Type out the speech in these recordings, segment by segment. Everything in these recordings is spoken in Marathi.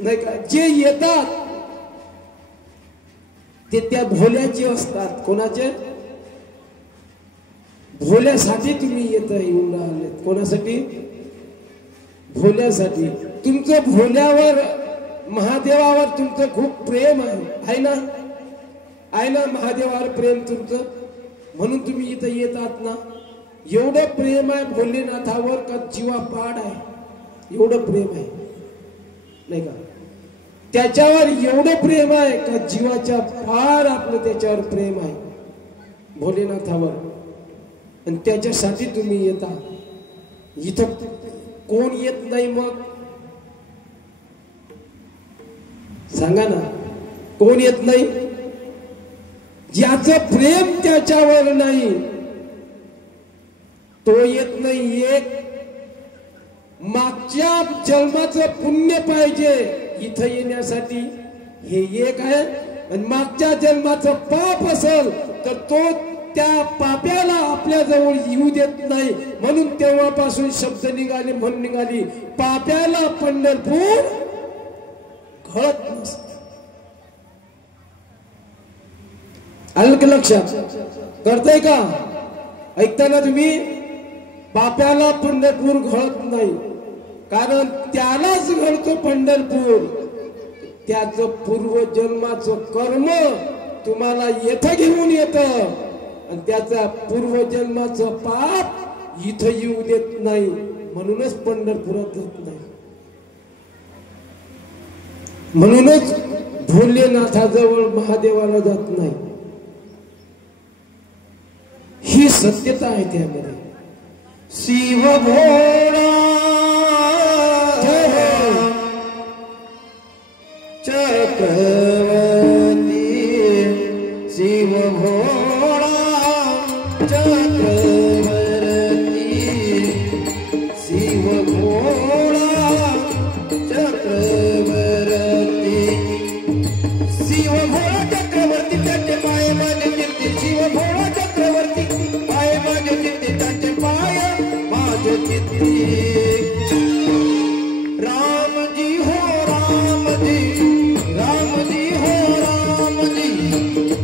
नाही का, जे येतात ते त्या भोल्याचे असतात. कोणाचे? भोल्यासाठी तुम्ही येऊन राहिलेत. कोणासाठी? भोल्यासाठी. तुमचं भोल्यावर, महादेवावर तुमचं खूप प्रेम आहे ना? आहे ना महादेवावर प्रेम तुमचं, म्हणून तुम्ही इथं येतात ना. एवढं प्रेम आहे भोलेनाथावर का जीवापाड आहे, एवढं प्रेम आहे नाही का. त्याच्यावर एवढं प्रेम आहे का जीवाच्या पार आपलं त्याच्यावर प्रेम आहे भोलेनाथावर, आणि त्याच्यासाठी तुम्ही येता. इथं कोण येत नाही मग सांगा ना, कोण येत नाही? ज्याचं प्रेम त्याच्यावर नाही तो येत नाही. एक मागच्या जन्माचं पुण्य पाहिजे इथं येण्यासाठी, हे एक आहे. आणि मागच्या जन्माचं पाप असेल तर तो त्या पाप्याला आपल्या जवळ येऊ देत नाही. म्हणून तेव्हापासून शब्द निघाले, म्हण निघाली, पाप्याला पंढरपूर घडत नसत. आलं का लक्षात? करताय का? ऐकताना तुम्ही? पाप्याला पंढरपूर घडत नाही, कारण त्यालाच घडतो पंढरपूर. त्याचं पूर्वजन्माचं कर्म तुम्हाला येथं घेऊन येतं, आणि त्याचा पूर्वजन्माचं पाप इथं येऊ देत नाही. म्हणूनच पंढरपुरात जात नाही. म्हणूनच भोलेनाथाजवळ महादेवाला जात नाही. ही सत्यता आहे त्यामध्ये. शिव भोळा चक्रवर्ती, शिव भोळा चक्रवर्ती, शिव भोळा चक्रवर्ती, शिव भोळा चक्रवर्ती. त्याचे पाय माझे चिरते, शिव भोळा चक्रवर्ती, पाय माझे चिरते, त्याचे पाय माझे चिरते. रामजी हो रामजी, रामजी हो रामजी,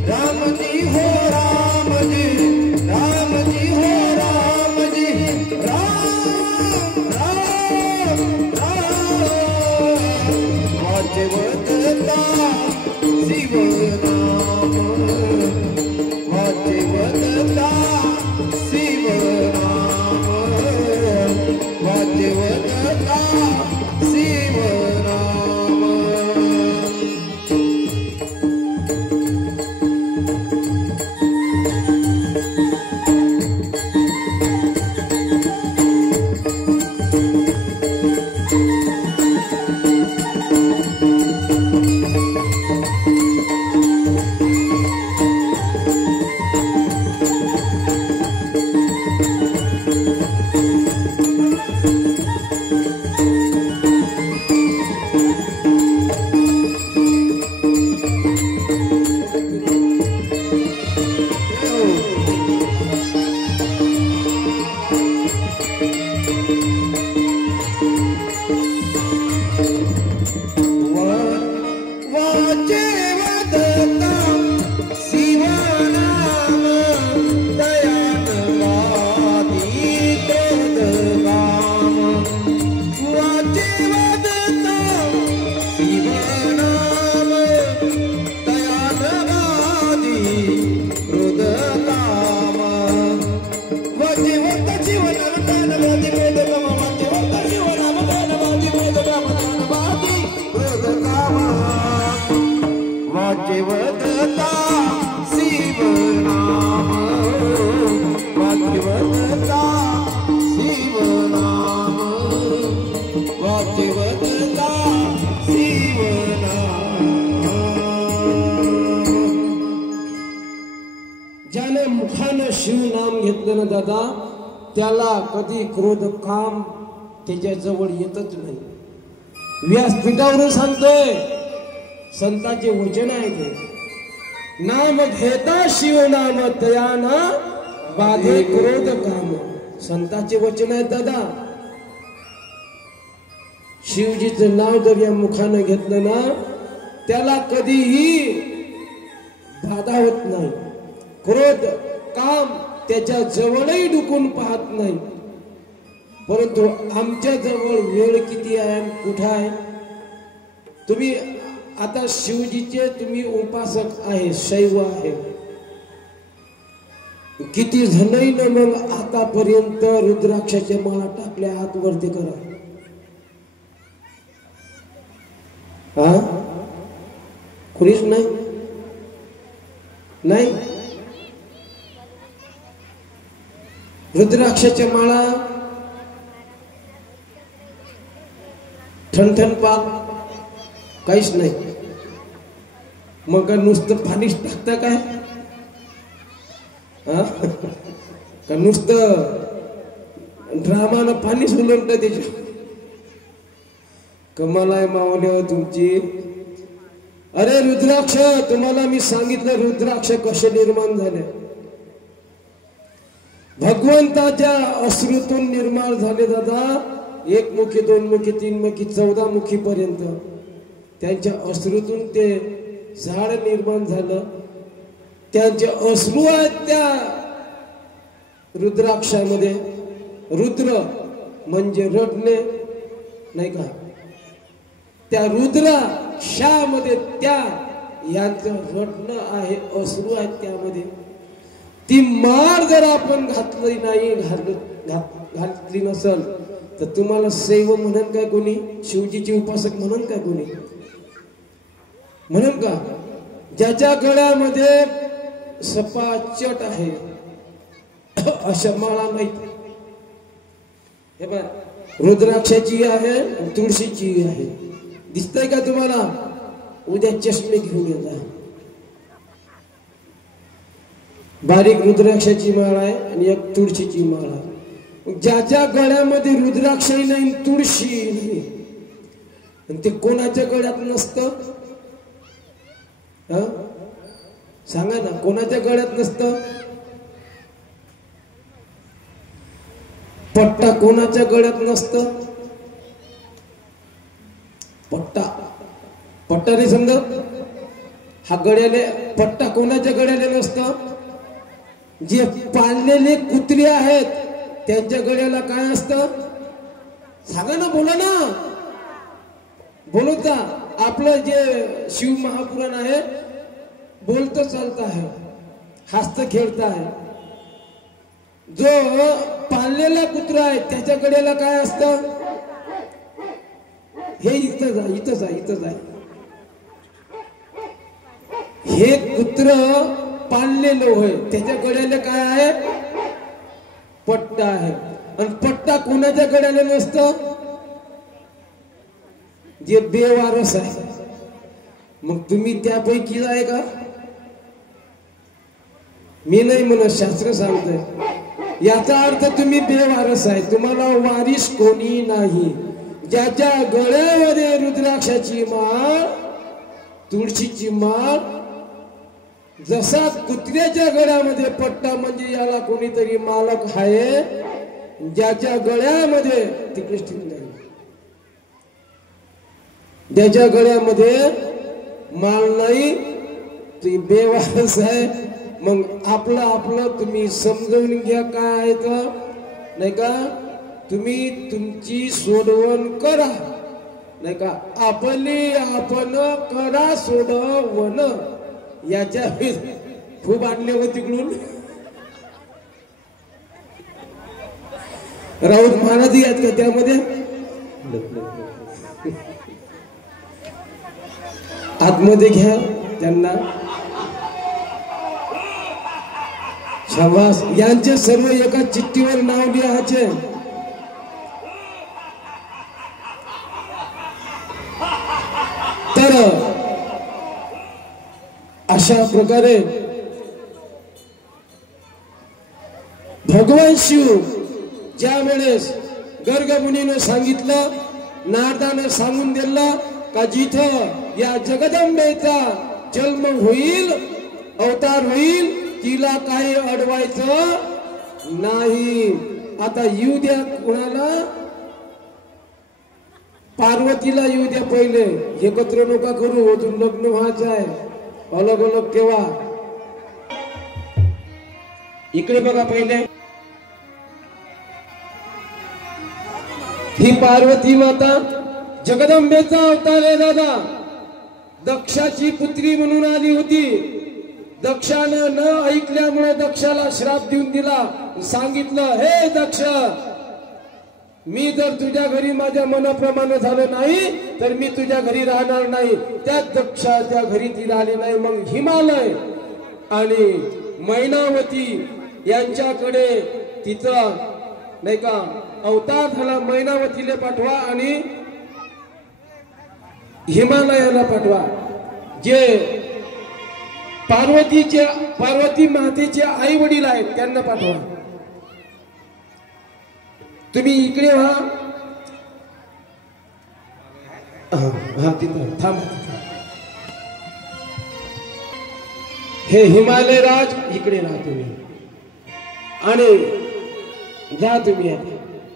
रामजी हो रामजी, रामजी हो रामजी, राम राम राम. वाचवता शिवनाम, वाचवता शिवनाम, वाचवता शिवनाम. ज्याने मुखानं शिव नाम घेतलं ना दादा, त्याला कधी क्रोध काम त्याच्या जवळ येतच नाही. व्यासपीठावरून सांगतोय, संतांचे वचन आहे ते. नाम घेता शिव नाम तयाना बाधे क्रोध काम. संतांचे वचन आहे दादा. शिवजीचं नाव जर या मुखानं घेतलं ना त्याला कधीही बाधा होत नाही. क्रोध काम त्याच्या जवळही डुकून पाहत नाही. परंतु आमच्या जवळ वेळ किती आहे कुठं आहे. तुम्ही आता शिवजीचे तुम्ही उपासक आहे, शैव आहे. किती जणही न मग आतापर्यंत रुद्राक्षाच्या माळा टाकल्या हात वरती करा. हा कुणीच नाही. नाही रुद्राक्षाच्या माळा ठणठण पाक काहीच नाही. मग नुसतं पाणीच टाकता काय का नुसतं ड्रामानं पाणी उलटतं त्याच्या. कमाल आहे मावल्या तुमची. अरे रुद्राक्ष तुम्हाला मी सांगितलं रुद्राक्ष कसे निर्माण झाले. भगवंताच्या अश्रूतून निर्माण झाले दादा. एकमुखी दोनमुखी तीनमुखी 14 मुखी पर्यंत त्यांच्या अश्रूतून ते झाड निर्माण झालं. त्यांचे अश्रू आहेत त्या रुद्राक्षामध्ये. रुद्र म्हणजे रडणे नाही का. त्या रुद्राक्षामध्ये त्या यांचं रडणं आहे, अश्रू आहेत त्यामध्ये. ती माळ जर आपण घातली नाही घातली नसल तर तुम्हाला शैव म्हणन काय कोणी. शिवजीचे उपासक म्हणन काय कोणी म्हणून का. ज्याच्या गळ्यामध्ये सपाचट आहे अशा माळा नाही. हे बघा रुद्राक्षाची आहे तुळशीची आहे. दिसतंय का तुम्हाला. उद्या चष्मे घेऊन येता. बारीक रुद्राक्षाची माळ आहे आणि एक तुळशीची माळ आहे. ज्याच्या गळ्यामध्ये रुद्राक्षही नाही तुळशी नाही आणि ते कोणाच्या गळ्यात नसतं. सांगा ना कोणाच्या गळ्यात नसतं. पट्टा कोणाच्या गळ्यात नसतं. पट्टा नाही समजत. हा गळ्याले पट्टा कोणाच्या गळ्याले नसतं. जे पाळलेले कुत्रे आहेत त्यांच्या गळ्याला काय असतं. सांगा ना बोला ना बोलता. आपलं जे शिव महापुराण आहे बोलत चालत आहे हसत खेळत आहे. जो पाळलेला कुत्रा आहे त्याच्या गळ्याला काय असतं. हे इथंच आहे इथंच आहे इथंच आहे. हे कुत्र पाळलेलं होय त्याच्या गळ्याला काय आहे. पट्टा आहे. आणि पट्टा कोणाच्या गळ्याला नसतं. जे बेवारस आहे. मग तुम्ही त्यापैकी आहे का. मी नाही म्हणत शास्त्र सांगतंय. याचा अर्थ तुम्ही बेवारस आहे. तुम्हाला वारिस कोणी नाही. ज्याच्या गळ्यामध्ये रुद्राक्षाची माळ तुळशीची माळ जसा कुत्र्याच्या गळ्यामध्ये पट्टा म्हणजे याला कोणीतरी मालक आहे. ज्याच्या गळ्यामध्ये तिकडे ठीक नाही. ज्याच्या गळ्यामध्ये माळ नाही ती बेवारस आहे. मग आपलं आपलं तुम्ही समजून घ्या काय आहे तर नाही का. तुम्ही तुमची सोडवण करा नाही का. आपली आपण करा सोडवण. याच्या खूप आणले हो तिकडून. राऊत महाराज आहेत का त्यामध्ये. आतमध्ये घ्या त्यांना. शाबास. यांचे सर्व एका चिठ्ठीवर नाव लिहायचे. तर अशा प्रकारे भगवान शिव ज्या वेळेस गर्गमुनीनं सांगितलं नारदानं सांगून दिलं का जिथं या जगदंबेचा जन्म होईल अवतार होईल तिला काही अडवायचं नाही. आता येऊ द्या कोणाला. पार्वतीला येऊ द्या पहिले, एकत्र नका करू, अजून लग्न व्हायचं आहे, अलग अलग केव्हा. इकडे बघा पहिले, ही पार्वती माता जगदंबेचा अवतार आहे दादा. दक्षाची पुत्री म्हणून आली होती. दक्षानं न ऐकल्यामुळे दक्षाला श्राप देऊन दिला. सांगितलं, हे दक्ष, मी जर तुझ्या घरी माझ्या मनाप्रमाणे झालं नाही तर मी तुझ्या घरी राहणार नाही. त्या दक्षाच्या घरी ती राहिली नाही. मग हिमालय आणि मैनावती यांच्याकडे तिचा नाही का अवतार झाला. मैनावतीला पाठवा आणि हिमालयाला पाठवा. जे पार्वती मातेचे आई वडील आहेत त्यांना पाठवा. तुम्ही इकडे व्हा. हा तिथं थांब. हे हिमालय राज इकडे राहा तुम्ही आणि जा तुम्ही.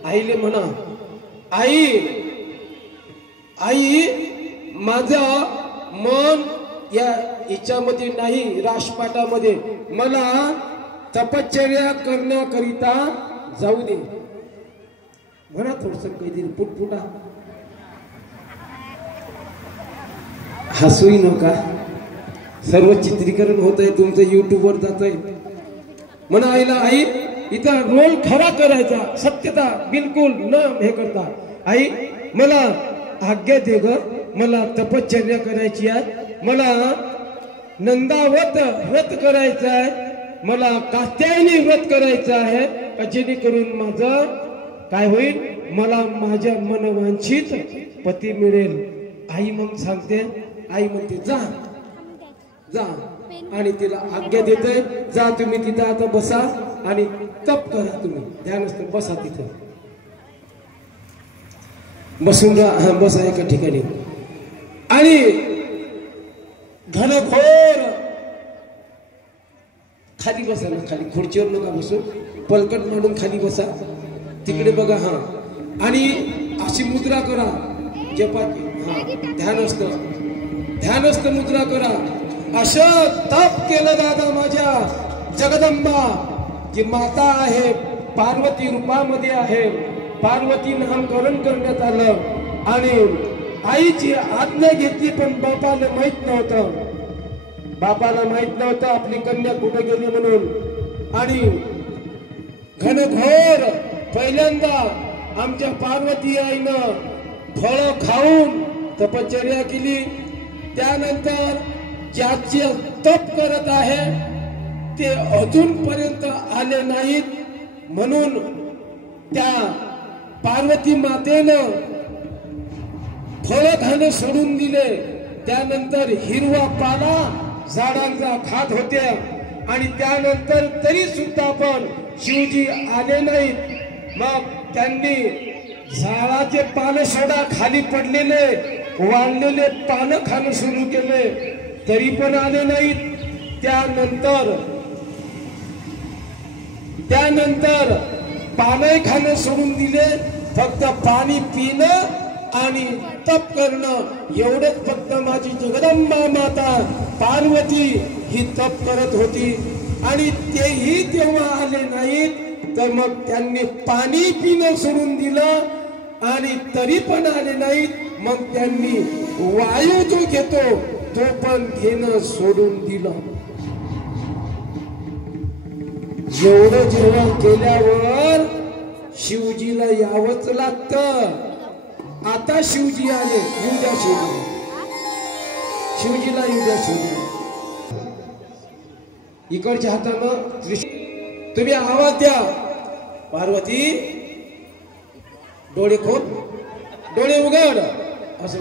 आईले म्हणा, आई आई माझं मन या इच्छामध्ये नाही, राजपाटामध्ये, मला तपश्चर्या करण्याकरिता जाऊ दे. म्हणा थोडस काहीतरी पुटपुटा. हसूही नका, सर्व चित्रीकरण होत आहे तुमचं, युट्यूबवर जात आहे. म्हणा आईला, आई इथं रोल खरा करायचा, सत्यता बिलकुल न हे करता. आई मला आज्ञा दे ग, मला तपश्चर्या करायची आहे, मला नंदावत व्रत करायचं आहे, मला कात्यायनी व्रत करायचं आहे, जेणेकरून माझं काय होईल, मला माझ्या मनवांछित पती मिळेल. आई मग सांगते, आई म्हणते जा जा आणि तिला आज्ञा देते, जा तुम्ही तिथं आता बसा आणि तप करा. तुम्ही ध्यानस्थ बसा, तिथं बसून राहा. बसा एका ठिकाणी आणि घनघोर खाली बसा ना, खाली खुर्चीवर नका बसू, पलकट मांडून खाली बसा. तिकडे बघा. हा आणि अशी मुद्रा करा जपाची. हा ध्यानस्थ मुद्रा करा. असं तप केलं दादा माझ्या जगदंबा जी माता आहे, पार्वती रूपामध्ये आहे. पार्वती नामकरण करण्यात आलं आणि आईची आज्ञा घेतली, पण बापाला माहित नव्हतं. बापाला माहित नव्हतं आपली कन्या कुठे गेली म्हणून. आणि घनघोर पहिल्यांदा आमच्या पार्वती आईनं फळ खाऊन तपश्चर्या केली. त्यानंतर ज्याचे तप करत आहे ते अजूनपर्यंत आले नाहीत, म्हणून त्या पार्वती मातेनं फळ खाणं सोडून दिले. त्यानंतर हिरवा पाला झाडांचा खात होते आणि त्यानंतर तरी सुद्धा पण शिवजी आले नाहीत. मग त्यांनी झाडाचे पानं सोडा, खाली पडलेले वाळलेले पानं खाणं सुरू केले, तरी पण आले नाहीत. त्यानंतर पानं खाणं सोडून दिले, फक्त पाणी पिणं आणि तप करणं एवढंच फक्त माझी जगदंबा माता पार्वती ही तप करत होती. आणि तेही तेव्हा आले नाहीत, तर मग त्यांनी पाणी पिणं सोडून दिलं आणि तरी पण आले नाहीत. मग त्यांनी वायू जो घेतो तो पण घेणं सोडून दिलं. एवढं जेव्हा केल्यावर शिवजीला यावंच लागतं. आता शिवजी आले, येऊ द्या शिवजीला येऊ द्या. शिवजी इकडच्या हातानं तुम्ही आवाज द्या, पार्वती डोळे खोल, डोळे उघड. असं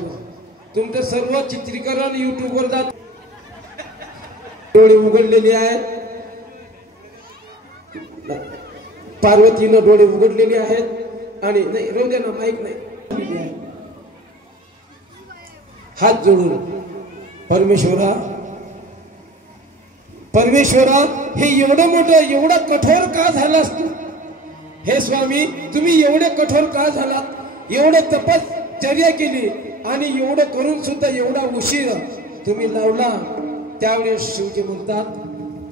तुमचं सर्व चित्रीकरण युट्यूबवर जात. डोळे उघडलेले आहेत, पार्वतीनं डोळे उघडलेले आहेत. आणि नाही रोज ना माहित नाही, हात जोडून परमेश्वरा हे एवढं मोठं एवढं कठोर का झालास तू? हे स्वामी तुम्ही एवढे कठोर का झालात? एवढं चर्या केली आणि एवढं करून सुद्धा एवढा उशीर तुम्ही लावला, त्यावेळेस शिवजी म्हणतात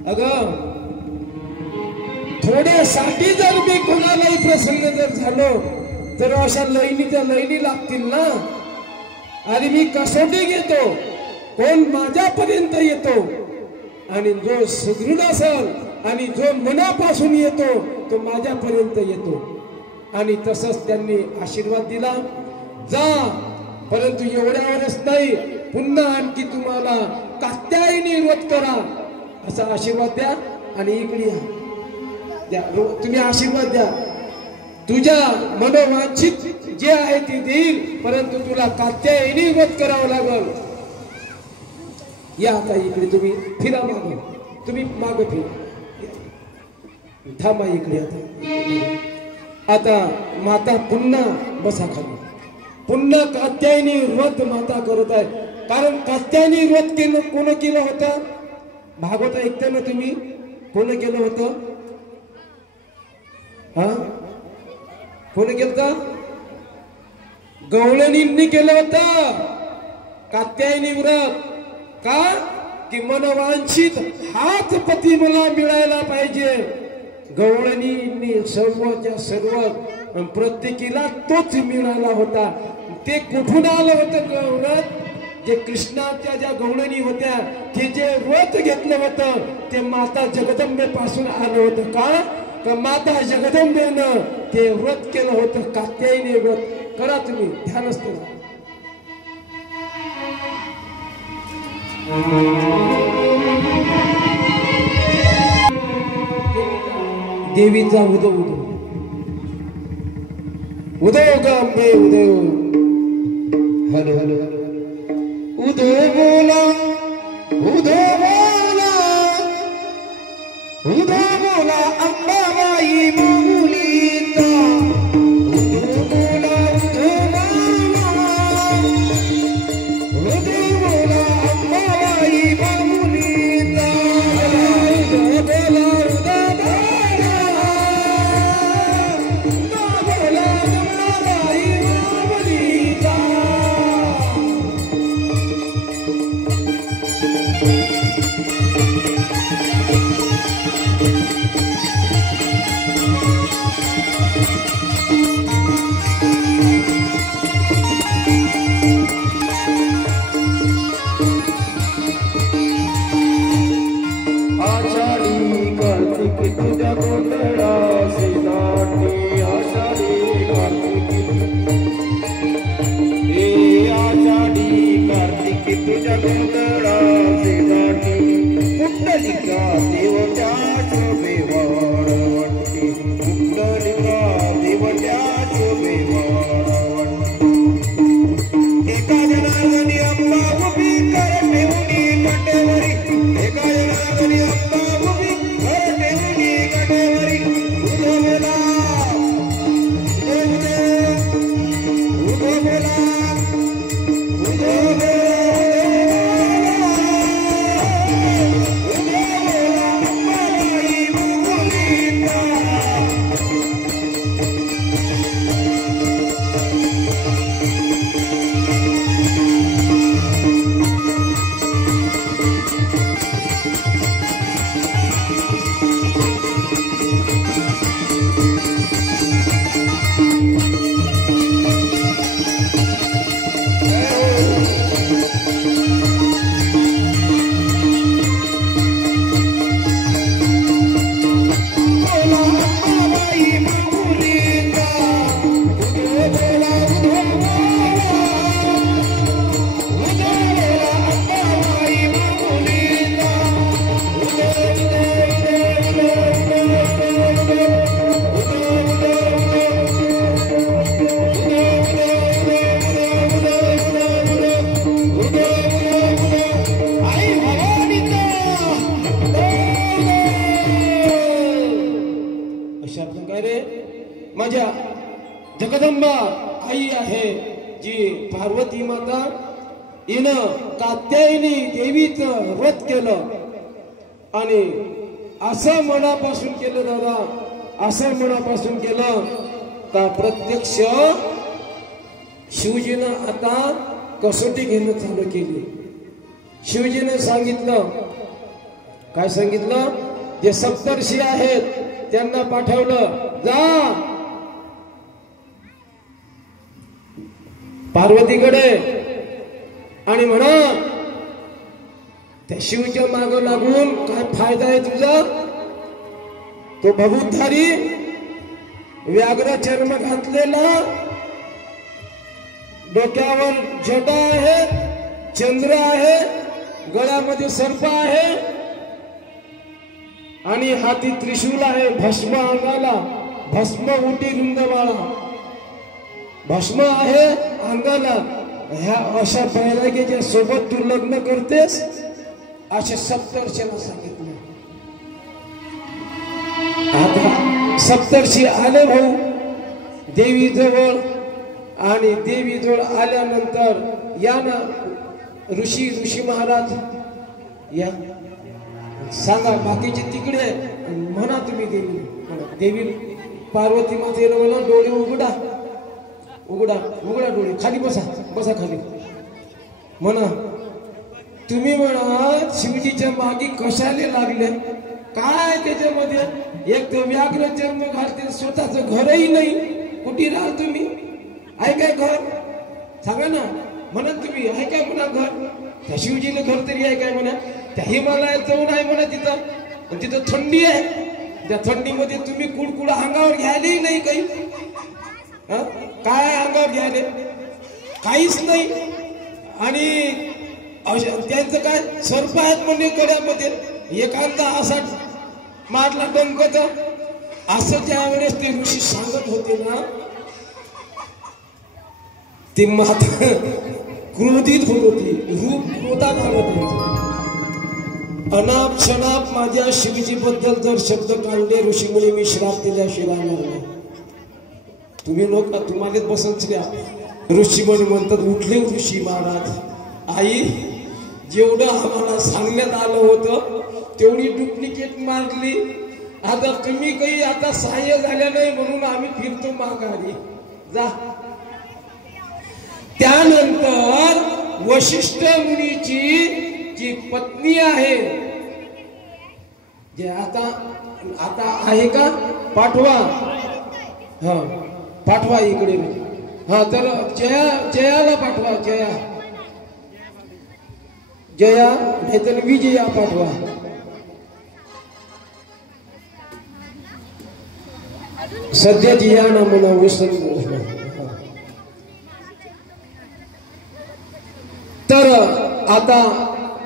अगं थोड्यासाठी जर मी कोणालाही प्रसन्न जर झालो तर अशा लईनीच्या लईनी लागतील ना, आणि मी कसोटी घेतो, कोण माझ्यापर्यंत येतो आणि जो सुदृढ असेल आणि जो मनापासून येतो तो माझ्यापर्यंत येतो. आणि तसंच त्यांनी आशीर्वाद दिला, जा परंतु एवढ्यावरच नाही, पुन्हा आणखी तुम्हाला कात्यायनी व्रत करा असा आशीर्वाद द्या. आणि इकडे द्या, तुम्ही आशीर्वाद द्या, तुझ्या मनोवांछित जे आहे ते देईल, परंतु तुला कात्यायनी व्रत करावं लागल. या आता इकडे तुम्ही फिरा, मागे तुम्ही मागे फिरा, थांबा इकडे. आता माता पुन्हा बसा खाली, पुन्हा कात्यायनी व्रत माता करत आहे. कारण कात्यायनी व्रत कोण केलं होतं? भागवत ऐकता ना तुम्ही? कोण केलं होतं? हा, कोण केलं? गवळणींनी केलं होतं कात्यायनी व्रत. का? की मनवांछित हाच पती मला मिळायला पाहिजे. गवळणींनी सर्वच्या सर्व प्रत्येकीला तोच मिळाला होता. ते कुठून आलं होतं व्रत? जे कृष्णाच्या ज्या गवळणी होत्या ते जे व्रत घेतलं होतं ते माता जगदंबे पासून आलं होतं. का माता जगदंबेनं ते व्रत केलं होतं, कात्यायनी व्रत. करा तुम्ही, ध्यान असतं. देवीचा उदो उदो उदय गंबे उदय. हॅलो हॅलो उदो बोला, उदो बोला, उदो बोला अंबाबाई माऊलीचा. उदो बोला, उदो बोला, उदो बोला अंबाबाई माऊलीचा. उदो बोला, उदो माझ्या जगदंबा आई आहे जी पार्वती माता, हिनं कात्यायनी देवीचं व्रत केलं आणि असं मनापासून केलं दादा, असं मनापासून केलं का प्रत्यक्ष शिवजीनं आता कसोटी घेणं चालू केली. शिवजीनं सांगितलं, काय सांगितलं? जे सप्तर्षी आहेत त्यांना पाठवलं, जा पार्वतीकडे आणि म्हणा त्या शिवच्या माग लागून काय फायदा आहे तुझा? तो भभूतधारी व्याघ्र चर्म घातलेला, डोक्यावर जटा आहे, चंद्र आहे, गळ्यामध्ये सर्प आहे आणि हाती त्रिशूल आहे, भस्म अंगाला, भस्म उटी रुंदवाळा, भस्म आहे अंगाला. ह्या अशा बैराग्याच्या सोबत तू लग्न करतेस असे सप्तर्षीला सांगितलं. आता सप्तर्षी आले भाऊ देवी जवळ आणि देवी जवळ आल्यानंतर या ना ऋषी महाराज या सांगा बाकीचे तिकडे म्हणा तुम्ही देवी देवी पार्वती मातेला म्हणा डोळे उघडा उघडा उघडा डोळे, खाली बसा बसा खाली म्हणा. तुम्ही म्हणा शिवजीच्या मागे कशाले लागले? काय त्याच्यामध्ये? एक तर व्याघ्र चर्म घालते, स्वतःच घरही नाही, कुठे राहा तुम्ही? आहे काय घर? सांगा ना म्हणा तुम्ही, आहे काय म्हणा घर? त्या शिवजीला घर तरी आहे काय म्हणा? त्या हिमालयात जाऊन आहे म्हणा तिथं, तिथं थंडी आहे, त्या थंडीमध्ये तुम्ही कुडकुड अंगावर घ्यायलाही नाही काही. काय अंगावर घ्यायले? काहीच नाही. आणि त्यांचं काय सर्प आहेत म्हणजे गळ्यामध्ये, एखादा असा मारला डंकत असं ज्यावेळेस ते ऋषी सांगत होते ना, ती माता क्रोधित होत होती, रूप क्रोधात आलं त्यांचं. अनाप शनाप माझ्या शिवजी बद्दल जर शब्द काढले ऋषी मुनी मी श्राप दिल्याशिवाय नाही. तुम्ही लोक तुम्हालाच बसल्या. ऋषी मुनी म्हणतात, उठले ऋषी महाराज, आई जेवढं आम्हाला सांगण्यात आलं होतं तेवढी डुप्लिकेट मारली. आता तुम्ही काही आता सहाय्य झाल्या नाही म्हणून आम्ही फिरतो माघारी जा. त्यानंतर वशिष्ठ मुनीची जी पत्नी आहे, जे आता आहे का पाठवा, हा पाठवा इकडे. हा तर जयाला पाठवा, जया नाही तर विजया पाठवा. सध्याची या ना म्हणा विसरून. तर आता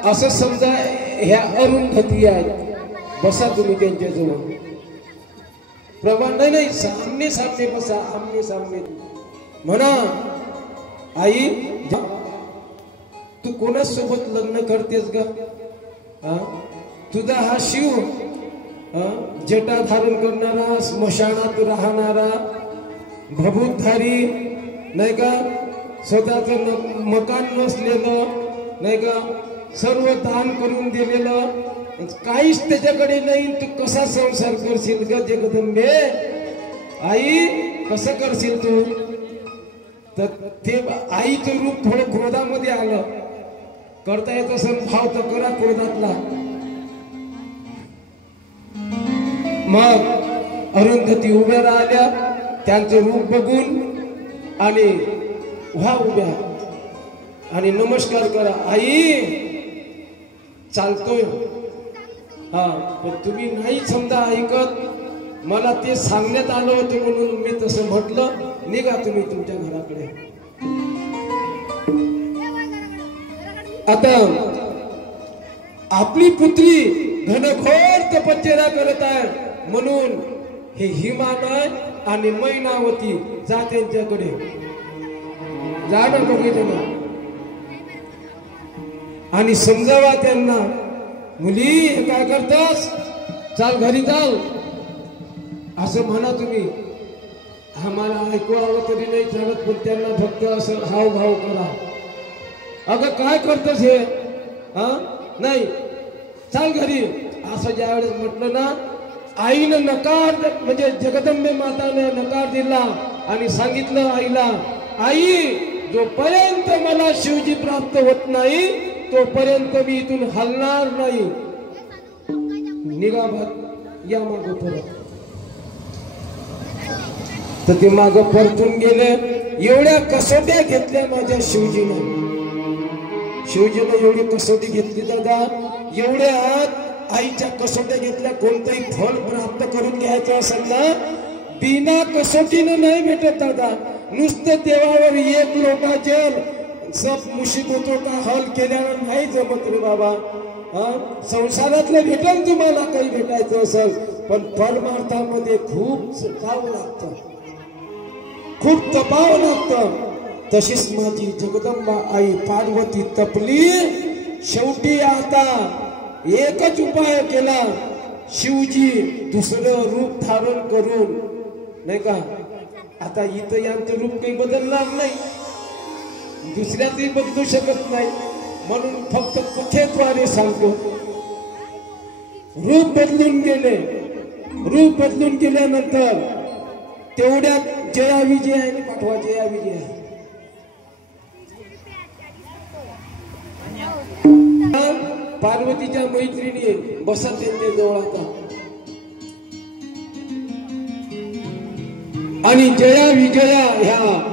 असं समजा ह्या अरुंधती आहेत, बसा तुम्ही त्यांच्याजवळ. प्रमाण नाही सामने सामने बसा, आमने सामने. म्हणा आई तू कोणासोबत लग्न करतेस ग? तुझा हा शिव जटा धारण करणारा, स्मशानात राहणारा, भभूतधारी नाही का, स्वतःच मकान नसलेलं नाही का, सर्व दान करून दिलेलं, काहीच त्याच्याकडे नाही. तू कसा संसार करशील ग जगदंबे? आई कसं करशील तू? तर ते आईचं रूप थोडं क्रोधामध्ये आलं. करता येत असेल भाव तर करा क्रोधातला. मग अरुंधती उभ्या राहिल्या, त्यांचं रूप बघून आणि व्हा उभ्या आणि नमस्कार करा. आई चालतोय, हा पण तुम्ही नाही समजा ऐकत. मला ते सांगण्यात आलं होतं म्हणून मी तसं म्हटलं. निघा तुम्ही तुमच्या घराकडे. आता आपली पुत्री घनघोर तपश्चर्या करत आहे म्हणून हे हिमालय आणि मैनावती जा त्यांच्याकडे, जा ना बघितलं ना, आणि समजावा त्यांना, मुली हे काय करतोस, चाल घरी चाल असं म्हणा तुम्ही. आम्हाला ऐकू आलं तरी नाही चालत, पण त्यांना फक्त असं हावभाव करा. अगं काय करतोस हे? हा नाही चाल घरी असं ज्यावेळेस म्हटलं ना, आईनं नकार म्हणजे जगदंबे माताने नकार दिला आणि सांगितलं आईला, आई जोपर्यंत मला शिवजी प्राप्त होत नाही तोपर्यंत मी इथून हलणार नाही. निघा या माग परत. तर ते माग परतून गेले. एवढ्या कसोट्या घेतल्या माझ्या शिवजीनं. शिवजीनं एवढी कसोटी घेतली दादा. एवढ्या आईच्या कसोट्या घेतल्या. कोणतंही फळ प्राप्त करून घ्यायचं असेल ना बिना कसोटीनं नाही भेटत दादा. नुसतं देवावर एक लोटा जल सब मुसीबतों का हल केल्यानं नाही जमत रे बाबा. संसारातलं भेटल तुम्हाला काही भेटायचं असेल पण परमार्थामध्ये खूप जावं लागतं, खूप तपावं लागतं. तशीच माझी जगदंबा आई पार्वती तपली. शेवटी आता एकच उपाय केला. शिवजी दुसरं रूप धारण करून नाही का. आता इथं यांचं रूप काही बदलणार नाही, दुसऱ्यातही बदलू शकत नाही म्हणून फक्त कथेद्वारे सांगतो. रूप बदलून गेले. रूप बदलून गेल्यानंतर तेवढ्यात जया विजयाने पाठवा. जया विजया पार्वतीच्या मैत्रिणी बसत त्यांच्या जवळ आता. आणि जया विजया ह्या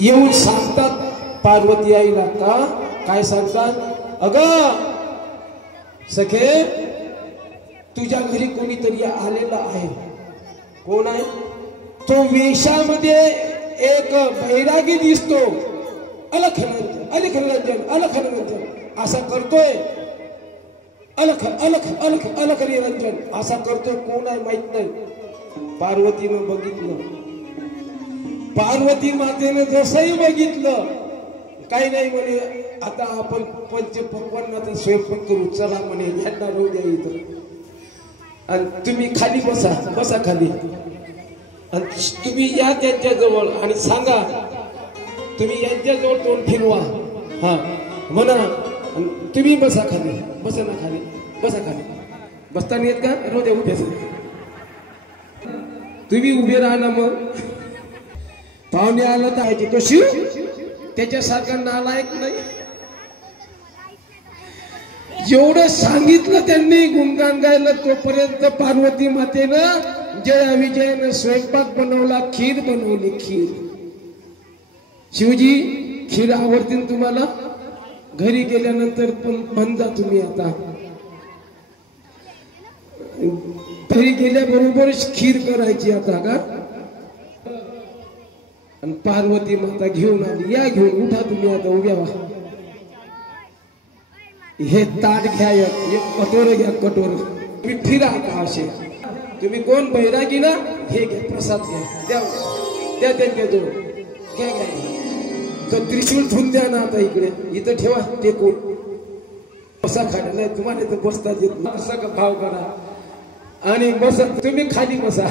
येऊन सांगतात पार्वती आईला. का काय सांगतात? अगं सखे तुझ्या घरी कोणीतरी आलेला आहे. कोण आहे? तो वेशामध्ये एक बैरागी दिसतो. अलख रंजन अलख रंजन अलख रंजन असा करतोय. अलख अलख अलख अलख निरंजन असा करतोय. कोण आहे माहित नाही. पार्वतीनं बघितलं. पार्वती मातेनं जसंही बघितलं काही नाही म्हणे. आता आपण पंचपक्वान्नाचा स्वयंपाक करू चला म्हणे. यांना राहू द्या इथं आणि तुम्ही खाली बसा. बसा खाली आणि तुम्ही या त्यांच्या जवळ आणि सांगा. तुम्ही यांच्या जवळ तोंड फिरवा. हा म्हणा तुम्ही बसा खाली. बसा ना खाली. बसा खाली. बसता नाही येत का? राहू द्या उभे. तुम्ही उभे राहा ना. मग पाहुणे आलं तर तो शिव त्याच्यासारखा नालायक नाही. जेवढं सांगितलं त्यांनी गुणगान गायलं तोपर्यंत पार्वती मातेनं जया विजयानं स्वयंपाक बनवला. खीर बनवली. खीर. शिवजी खीर आवडते तुम्हाला? घरी गेल्यानंतर पण म्हणता तुम्ही. आता घरी गेल्याबरोबरच खीर करायची आता का. आणि पार्वती माता घेऊन आली. या घेऊन उठा तुम्ही आता उभ्या व्हा. हे ताट घ्या. एक कटोर घ्या. कटोर तुम्ही फिरा का असे. तुम्ही कोण बैरागी ना. हे घ्या प्रसाद घ्या. द्या द्या त्यांच्याजवळ. घ्या घ्या. तो त्रिशूल ठेवून द्या ना आता इकडे. इथं ठेवा टेकून. बसा खाली. नाही तुम्हाला तर बसताच येत नाही. असा भाव करा आणि बसा. तुम्ही खाली बसा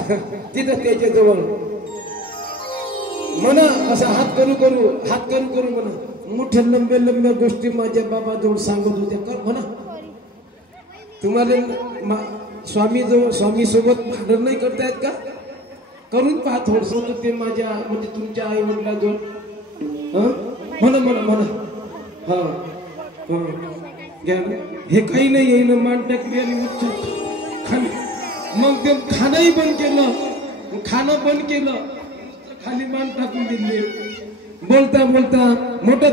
तिथं त्याच्याजवळ. म्हणा असा हात करू करू हात करू करू म्हणा. मोठ्या लंब्या लंब्या गोष्टी माझ्या बाबाजवळ सांगत होत्या. कर म्हणा. तुम्हाला स्वामी सोबत भांडण नाही करतायत का? करून पहा थोडस. ते माझ्या म्हणजे तुमच्या आई वडिलाजवळ म्हणा म्हणा म्हणा. हा घ्या. हे काही नाही येईन मान टाकली आणि उच्च खाणे. मग ते खाणंही बंद केलं. खाणं बंद केलं. खाली मान टाकून दिले. बोलता बोलता मोठं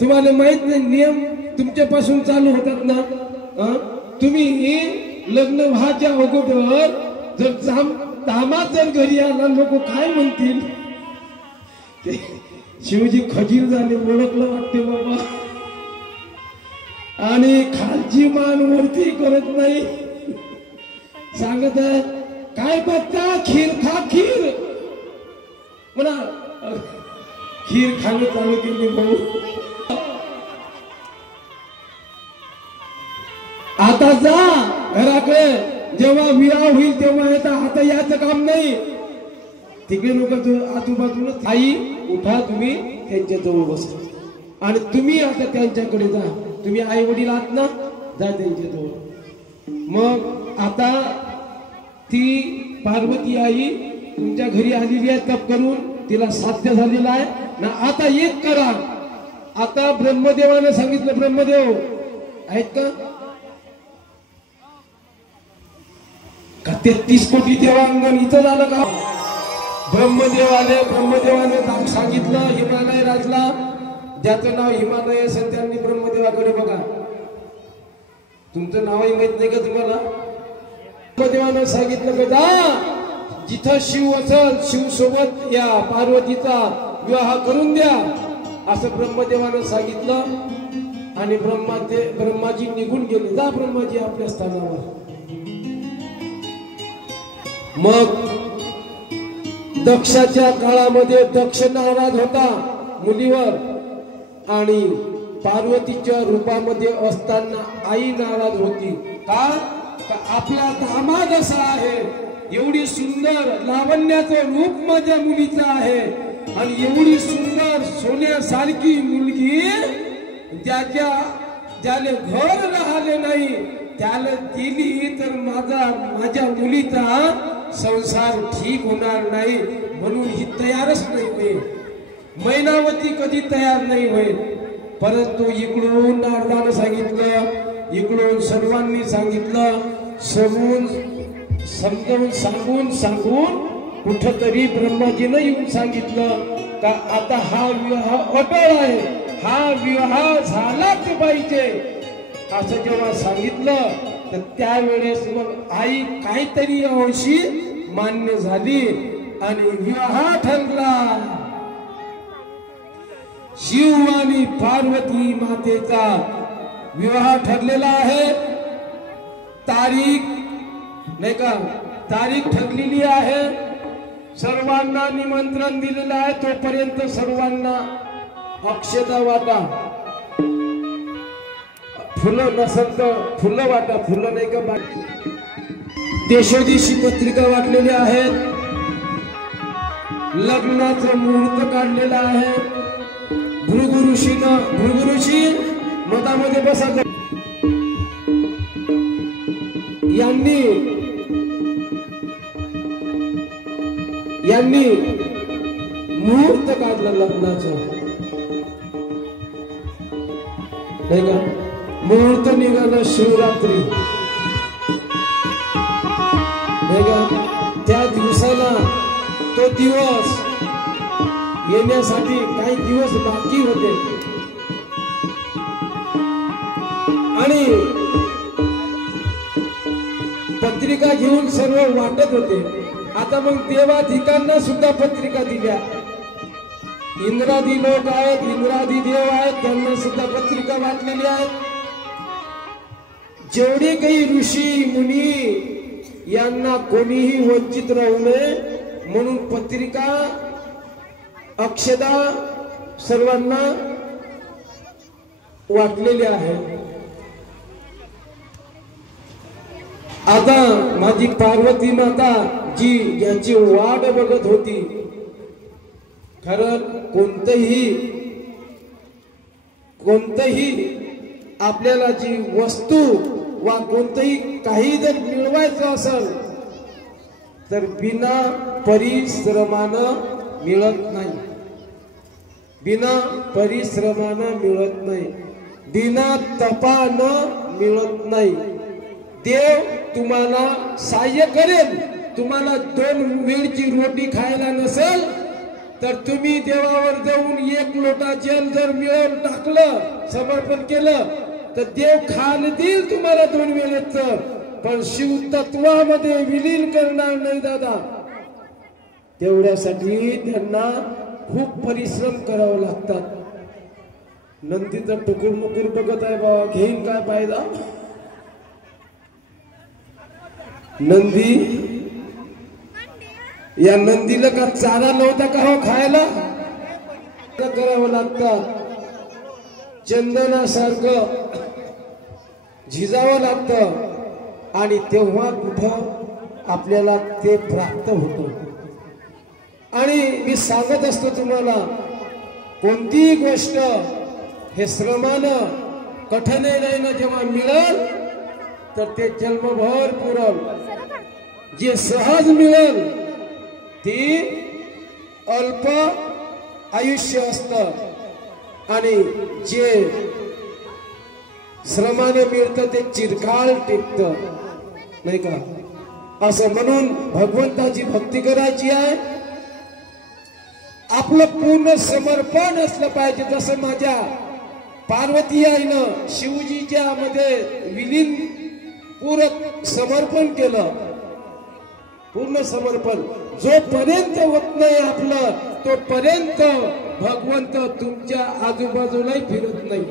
तुम्हाला माहित नाही नियम तुमच्यापासून चालू होतात ना. तुम्ही लग्न व्हायच्या अगोदर जर दामात जर घरी आला लोक काय म्हणतील. शिवजी खजीर झाले. ओळखलं वाटते बाबा. आणि खालची मान वरती करत नाही. सांगत आहे काय बघता. खीर खा. खीर म्हणा. खीर खाणं चालू केली भाऊ. आता जा घराकडे. जेव्हा विवाह होईल तेव्हा येता. आता याचं काम नाही. तिकडे लोक आजूबाजूला. आई उठा तुम्ही त्यांच्या जवळ बसा. आणि तुम्ही आता त्यांच्याकडे जा. तुम्ही आई वडील आहात ना. जा त्यांच्या जवळ. मग आता ती पार्वती आई तुमच्या घरी आलेली आहे तप करून, तिला साध्य झालेला आहे ना. आता एक करा. आता ब्रह्मदेवाने सांगितलं, ब्रह्मदेव आहेत का 33 कोटी देवांगण इथं झालं का? ब्रह्मदेवाने सांगितलं हिमालय राजला, ज्याचं नाव हिमालय असेल त्यांनी ब्रह्मदेवाकडे बघा. तुमचं नावही माहित नाही का तुम्हाला? ब्रह्मदेवानं सांगितलं की जा जिथं शिव असेल शिव सोबत या पार्वतीचा विवाह करून द्या, असं ब्रह्मदेवानं सांगितलं. आणि ब्रह्माजी निघून गेले. जा ब्रह्माजी आपल्या स्थानावर. मग दक्षाच्या काळामध्ये दक्ष नाराज होता मुलीवर, आणि पार्वतीच्या रूपामध्ये असताना आई नाराज होती. का? आपला दामाद असा आहे, एवढी सुंदर लावण्याचं रूप माझ्या मुलीचं आहे, आणि एवढी सुंदर सोन्यासारखी मुलगी ज्याने घर राहिले नाही त्याला दिली तर माझ्या मुलीचा संसार ठीक होणार नाही, म्हणून ही तयारच नाही होईल. मैनावती कधी तयार नाही होईल. परंतु इकडून नारदानं सांगितलं, इकडून सर्वांनी सांगितलं, समजून सांगून कुठतरी ब्रह्माजीनं येऊन सांगितलं का आता हा विवाह अटळ आहे, हा विवाह झालाच पाहिजे. असं जेव्हा सांगितलं तर त्यावेळेस मग आई काहीतरी अंशी मान्य झाली आणि विवाह ठरला. शिव आणि पार्वती मातेचा विवाह ठरलेला आहे. तारीख नाही का, तारीख ठरलेली आहे. सर्वांना निमंत्रण दिलेलं आहे. तोपर्यंत सर्वांना अक्षता वाटा, फुलं नसेल तर फुलं वाटा, फुलं नाही का देशोदिशी पत्रिका वाटलेली आहेत. लग्नाचं मुहूर्त काढलेला आहे. भृगु ऋषी मतामध्ये बसा. यांनी मुहूर्त काढलं लग्नाचं, नाही का? मुहूर्त निघालं शिवरात्री, नाही का? त्या दिवसाला तो दिवस येण्यासाठी काही दिवस बाकी होते आणि पत्रिका घेऊन सर्व वाटत होते. आता मग देवाधिकांना सुद्धा पत्रिका दिल्या. इंद्रादी लोक आहेत, इंद्रादी देव आहेत, त्यांना सुद्धा पत्रिका वाटलेली आहेत. जेवढे काही ऋषी मुनी यांना कोणीही वंचित राहू नये म्हणून पत्रिका अक्षदा सर्वांना वाटलेली आहे. आता माझी पार्वती माता जी याची वाट बघत होती, खरं कोणतंही आपल्याला जी वस्तू वा कोणतंही काही जर मिळवायचं असेल तर बिना परिश्रमानं मिळत नाही. बिना परिश्रमानं मिळत नाही, बिना तपानं मिळत नाही. देव तुम्हाला सहाय्य करेल. तुम्हाला 2 वेळची रोटी खायला नसेल तर तुम्ही देवावर जाऊन 1 लोटा जल जर मिळवून टाकलं, समर्पण केलं तर देव खान देईल तुम्हाला 2 वेळेचं. पण शिव तत्वामध्ये विलीन करणार नाही दादा. तेवढ्यासाठी त्यांना खूप परिश्रम करावे लागतात. नंदीचा टुकुर मुकुर बघत आहे बाबा, घेईन काय फायदा. नंदी, या नंदीला का चारा नव्हता का हो खायला? करावं लागतं. चंदनासारखं झिजावं लागतं आणि तेव्हा कुठं आपल्याला ते प्राप्त होतं. आणि मी सांगत असतो तुम्हाला, कोणतीही गोष्ट हे श्रमानं कठीण जेव्हा मिळेल तर ते जन्मभर पुरल. जे सहज मिळेल ती अल्प आयुष्य असतं आणि जे श्रमाने मिळतं ते चिरकाल टिकतं, नाही का? असं म्हणून भगवंताची भक्ती करायची आहे. आपलं पूर्ण समर्पण असलं पाहिजे. जसं माझ्या पार्वती आईनं शिवजीच्या मध्ये विलीन पूर्ण समर्पण केलं. पूर्ण समर्पण जोपर्यंत होत नाही आपलं, तोपर्यंत भगवंत तुमच्या आजूबाजूलाही फिरत नाही.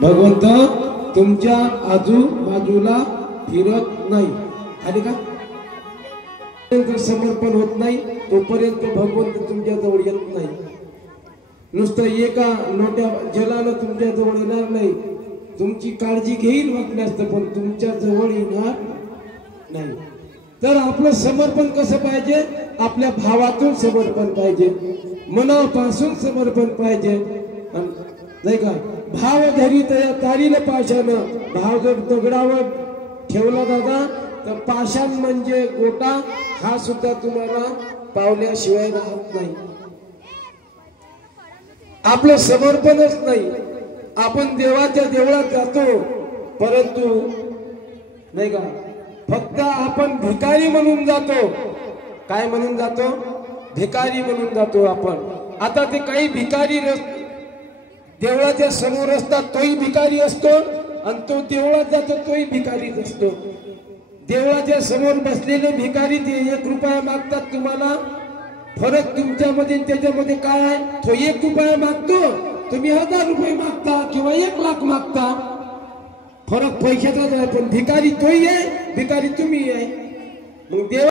भगवंत तुमच्या आजूबाजूला फिरत नाही. आणि का समर्पण होत नाही तोपर्यंत भगवंत तुमच्या जवळ येत नाही. नुसतं एका लोट्या जलानं तुमच्या जवळ येणार नाही. तुमची काळजी घेईल वाटल्यास पण तुमच्या जवळ येणार नाही. तर आपलं समर्पण कसं पाहिजे? आपल्या भावातून समर्पण पाहिजे, मनापासून समर्पण पाहिजे, नाही का? भाव धरी तारील पाषाण. भाव जर दगडावर ठेवला दादा तर पाषाण म्हणजे गोटा हा सुद्धा तुम्हाला पावल्याशिवाय राहत नाही. आपलं समर्पणच नाही. आपण देवाच्या देवळात जातो परंतु नाही का फक्त आपण भिकारी म्हणून जातो. काय म्हणून जातो? भिकारी म्हणून जातो आपण. आता ते काही भिकारी देवळाच्या समोर असतात, तोही भिकारी असतो, आणि तो देवळात जातो तोही भिकारीच असतो. देवळाच्या समोर बसलेले भिकारी ते 1 रुपया मागतात तुम्हाला. फरक तुमच्यामध्ये त्याच्यामध्ये काय आहे? तो 1 रुपया मागतो, तुम्ही 1000 रुपये मागता किंवा 1 लाख मागता. फरक पैशाचाच आहे, पण भिकारी तोही आहे, भिकारी तुम्ही आहे. मग देव